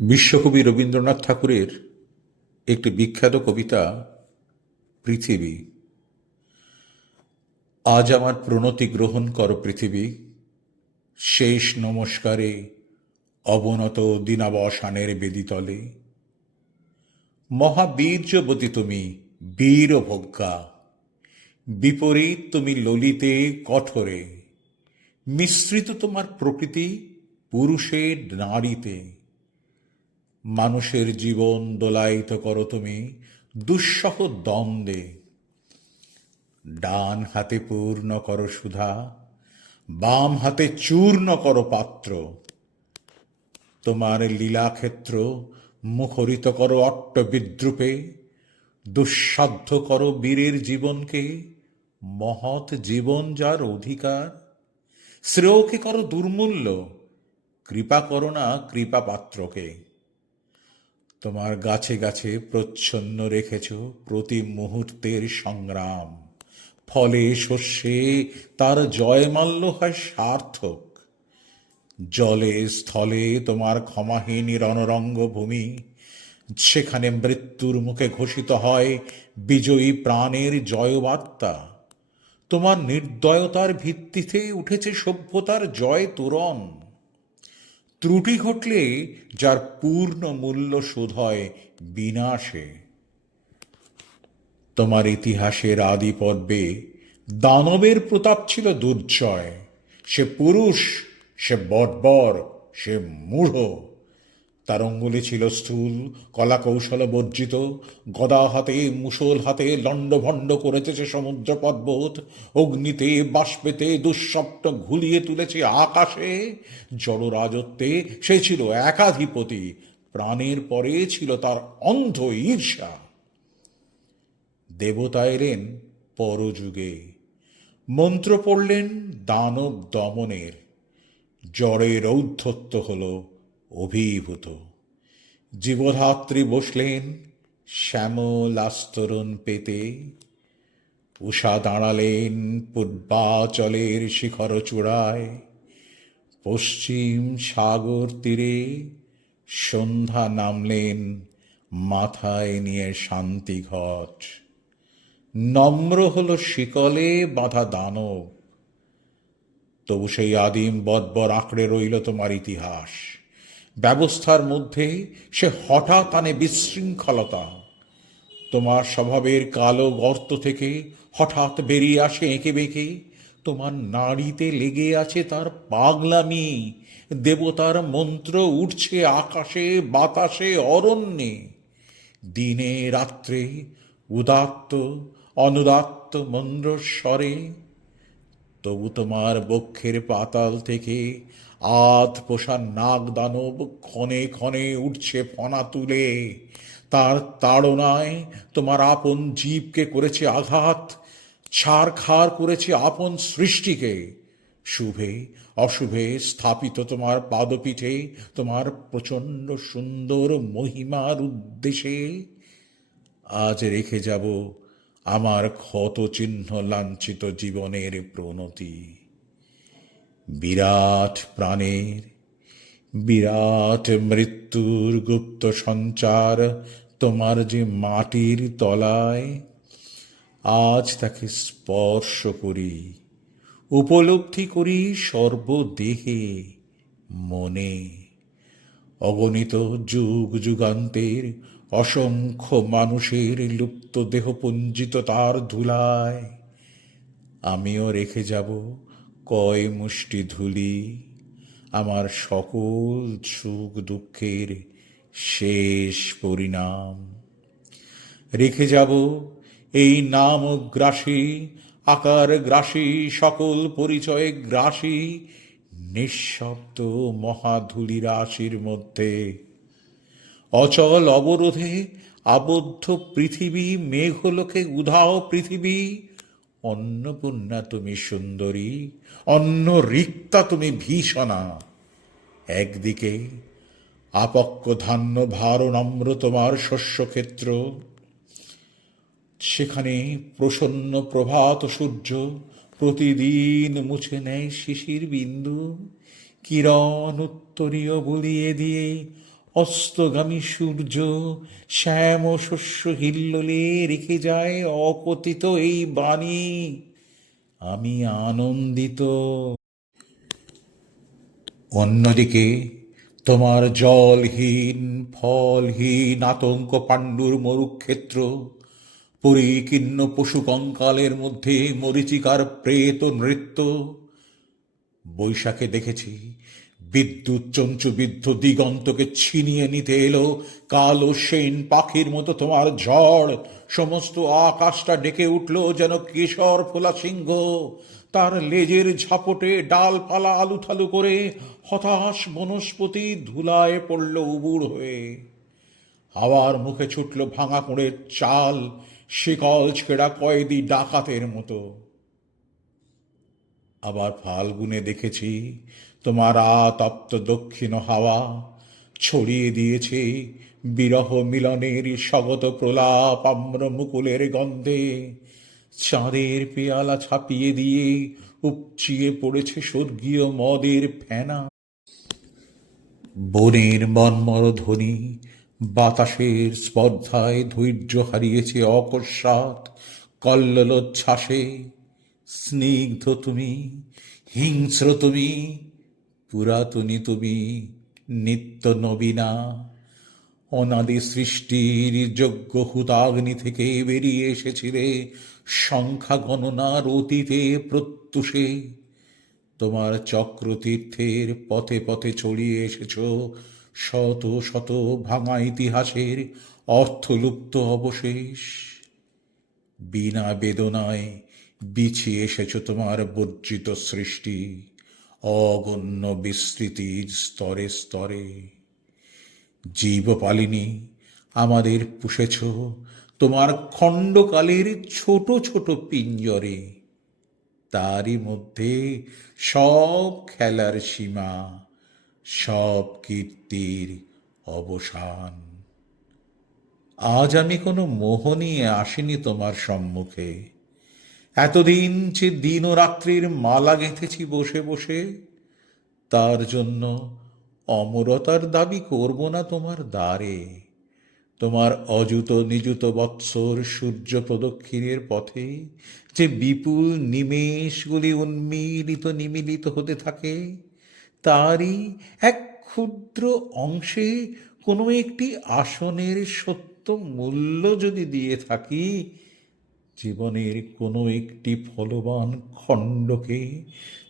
বিশ্বকবি রবীন্দ্রনাথ ঠাকুরের একটি বিখ্যাত কবিতা পৃথিবী। আজ আমার প্রণতি গ্রহণ করো পৃথিবী, শেষ নমস্কারে অবনত দীনাবসানের বেদিতলে। মহাবীর্যবতী তুমি, বীরভোগ্যা, বিপরীত তুমি ললিতে কঠোরে। মিশ্রিত তোমার প্রকৃতি পুরুষে নারীতে। মানুষের জীবন দোলায়িত করো তুমি দুঃসহ দ্বন্দ্বে। ডান হাতে পূর্ণ করো সুধা, বাম হাতে চূর্ণ করো পাত্র। তোমার লীলাক্ষেত্র মুখরিত করো অট্ট বিদ্রুপে। দুঃসাধ্য করো বীরের জীবনকে, মহৎ জীবন যার অধিকার। শ্রেয়কে করো দুর্মূল্য, কৃপা করো না কৃপা পাত্রকে। তোমার গাছে গাছে প্রচ্ছন্ন রেখেছ প্রতি মুহূর্তের সংগ্রাম। ফলে শস্যে তার জয়মাল্য হয় সার্থক। জলে স্থলে তোমার ক্ষমাহীন রণরঙ্গ ভূমি, সেখানে মৃত্যুর মুখে ঘোষিত হয় বিজয়ী প্রাণের জয়বার্তা। তোমার নির্দয়তার ভিত্তিতে উঠেছে সভ্যতার জয় তোরণ। ত্রুটি ঘটলে যার পূর্ণ মূল্য শোধ হয় বিনাশে। তোমার ইতিহাসের আদি পর্বে দানবের প্রতাপ ছিল দুর্জয়। সে পুরুষ, সে বর্বর, সে মূঢ়। তার অঙ্গুলি ছিল স্থূল, কলা কৌশল বর্জিত। গদা হাতে মুষল হাতে লণ্ডভণ্ড করেছে সে সমুদ্র পর্বত। অগ্নিতে বাষ্পেতে দুঃস্বপ্ন ঘুলিয়ে তুলেছে আকাশে। জড় রাজত্বে সে ছিল একাধিপতি, প্রাণের পরে ছিল তার অন্ধ ঈর্ষা। দেবতা এলেন পরযুগে, মন্ত্র পড়লেন দানব দমনের। জড়ের ঔদ্ধত্য হল অভিভূত। জীবধাত্রী বসলেন শ্যামল আস্তরণ পেতে। উষা দাঁড়ালেন পূর্বাচলের শিখর চূড়ায়। পশ্চিম সাগর তীরে সন্ধ্যা নামলেন মাথায় নিয়ে শান্তিঘট। নম্র হল শিকলে বাঁধা দানব। তবু সেই আদিম বর্বর আঁকড়ে রইল তোমার ইতিহাস। ব্যবস্থার মধ্যে সে হঠাৎ আনে বিশৃঙ্খলতা। তোমার স্বভাবের কালো গর্ত থেকে হঠাৎ বেরিয়ে আসে এঁকে বেঁকে। তোমার নাড়িতে লেগে আছে তার পাগলামি। দেবতার মন্ত্র উঠছে আকাশে বাতাসে অরণ্যে। দিনে রাত্রে উদাত্ত অনুদাত্ত মন্দ্রস্বরে। তবু তোমার বক্ষের পাতাল থেকে আধ পোষা নাগ দানব ক্ষণে ক্ষণে উঠছে ফনা তুলে। তার তাড়নায় তোমার আপন জীবকে করেছে আঘাত, ছাড়খাড় করেছে আপন সৃষ্টিকে। শুভে অশুভে স্থাপিত তোমার পাদপীঠে তোমার প্রচণ্ড সুন্দর মহিমার উদ্দেশ্যে আজ রেখে যাব আমার ক্ষত চিহ্ন লাঞ্ছিত জীবনের প্রণতি। বিরাট প্রাণের, বিরাট মৃত্যুর গুপ্ত সঞ্চার তোমার যে মাটির তলায়, আজ তাকে স্পর্শ করি, উপলব্ধি করি সর্বদেহে মনে। অগণিত যুগ যুগান্তের অসংখ্য মানুষের লুপ্ত দেহপুঞ্জিত তার ধুলায় আমিও রেখে যাব কয় মুষ্টি ধুলি। আমার সকল সুখ দুঃখের শেষ পরিণাম রেখে যাব এই নাম গ্রাসী, আকার গ্রাসী, সকল পরিচয়ে গ্রাসী নিঃশব্দ মহাধূলি রাশির মধ্যে। অচল অবরোধে আবদ্ধ পৃথিবী, মেঘলোকে উধাও পৃথিবী। অন্নপূর্ণা তুমি সুন্দরী, অন্ন রিক্তা তুমি ভীষণা। একদিকে আপক্ক ধান্য ভার নম্র তোমার শস্যক্ষেত্র, সেখানে প্রসন্ন প্রভাত সূর্য প্রতিদিন মুছে নেয় শিশির বিন্দু। কিরণ উত্তরীয় বুলিয়ে দিয়ে অস্তগামী সূর্য শ্যাম ও শস্য হিল্লোলে রেখে যায় অকথিত এই বাণী, আমি আনন্দিত। অন্যদিকে তোমার জলহীন ফলহীন আতঙ্ক পাণ্ডুর মরুক্ষেত্র, পরিকীর্ণ পশু কঙ্কালের মধ্যে মরীচিকার প্রেত নৃত্য। বৈশাখে দেখেছি বিদ্যুৎ চঞ্চুবিদ্ধ দিগন্তকে ছিনিয়ে নিতে এলো কালো সেন পাখির মতো তোমার ঝড়। সমস্ত আকাশটা ডেকে উঠল যেন কেশর ফোলা সিংহ, তার লেজের ঝাপটে ডালপালা আলুথালু করে হতাশ বনস্পতি ধুলায় পড়ল উবুড় হয়ে। হাওয়ার মুখে ছুটল ভাঙা কুঁড়ের চাল, শিকল ছেঁড়া কয়েদি ডাকাতের মতো। আবার ফাল্গুনে দেখেছি তোমার আতপ্ত দক্ষিণ হাওয়া ছড়িয়ে দিয়েছে বিরহ মিলনের স্বগত প্রলাপ আম্র মুকুলের গন্ধে। চাঁদের পেয়ালা ছাপিয়ে দিয়ে উপচিয়ে পড়েছে স্বর্গীয় মদের ফেনা। বনের মর্মর ধ্বনি বাতাসের স্পর্ধায় ধৈর্য হারিয়েছে অকস্মাৎ কল্লোচ্ছ্বাসে। স্নিগ্ধ তুমি, হিংস্র তুমি, পুরাতনী তুমি, নিত্য নবীনা। অনাদি সৃষ্টির যজ্ঞ হুতাগ্নি থেকে বেরিয়ে এসেছিলে সংখ্যা গণনার অতীতে প্রত্যুষে। তোমার চক্রতীর্থের পথে পথে ছড়িয়ে এসেছ শত শত ভাঙা ইতিহাসের অর্থলুপ্ত অবশেষ। বিনা বেদনায় বিছিয়ে এসেছ তোমার বর্জিত সৃষ্টি অগণ্য বিস্তৃতির স্তরে স্তরে। জীবপালিনী আমাদের পুষেছ তোমার খণ্ডকালের ছোট ছোট পিঞ্জরে, তারই মধ্যে সব খেলার সীমা, সব কীর্তির অবসান। আজ আমি কোনো মোহ নিয়ে আসিনি তোমার সম্মুখে। এতদিন যে দিন ও রাত্রির মালা গেঁথেছি বসে বসে, তার জন্য অমরতার দাবি করব না তোমার দ্বারে। তোমার অযুত নিযুত বৎসর সূর্য প্রদক্ষিণের পথে যে বিপুল নিমেষগুলি উন্মীলিত নিমিলিত হতে থাকে, তারই এক ক্ষুদ্র অংশে কোনো একটি আসনের সত্য মূল্য যদি দিয়ে থাকি, জীবনের কোনো একটি ফলবান খণ্ডকে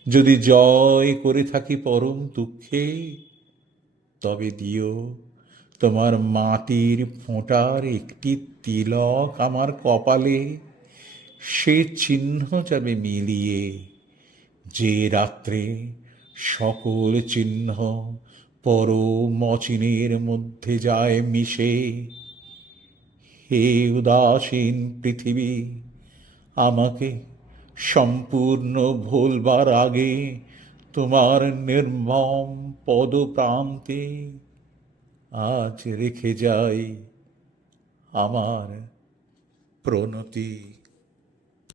যদি জয় করে থাকি পরম দুঃখে, তবে দিও তোমার মাটির ফোঁটার একটি তিলক আমার কপালে। সে চিহ্ন যাবে মিলিয়ে যে রাত্রে সকল চিহ্ন পরম অচিনের মধ্যে যায় মিশে। হে উদাসীন পৃথিবী, আমাকে সম্পূর্ণ ভুলবার আগে তোমার নির্মম পদপ্রান্তে আজ রেখে যাই আমার প্রণতি।